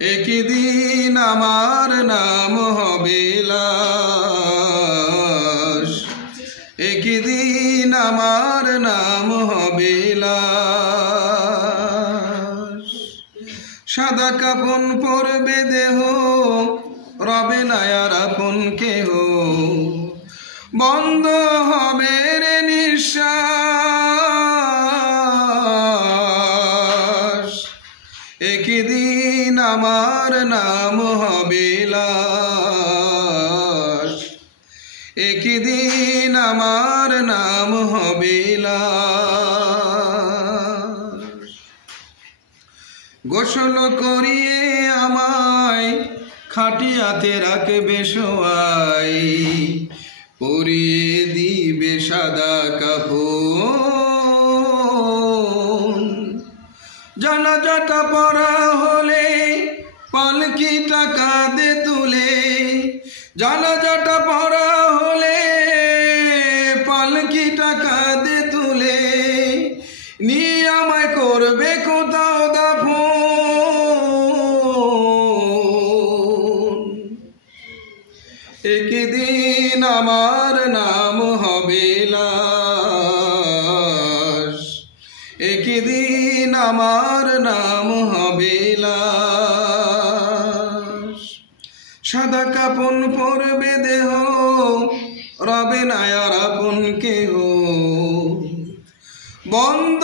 একদিন আমার নাম হবে লাশ, একদিন আমার নাম হবে লাশ। সাদা কাফন পরবে দেহ, রবে না আর আপন কেহ, বন্ধ হবে রে নিঃশ্বাস। একদিন আমার নাম হবে লাশ, একদিন আমার নাম হবে লাশ। গোসল করিয়ে আমায় খাটিয়াতে রাখবে শোয়াই, পরিয়ে দিবে সাদা কাফন। জানাজাটা পড়া হলে পালকিটা কাঁধে তুলে, জানাজাটা পড়া হলে পালকিটা কাঁধে তুলে, নিয়ে আমায় করবে কোথাও দাফন। একদিন আমার নাম হবে লাশ, একদিন আমার নাম হবে লাশ। সাদা কাফন পরবে দেহ, রবে না আর আপন কেহ, বন্ধ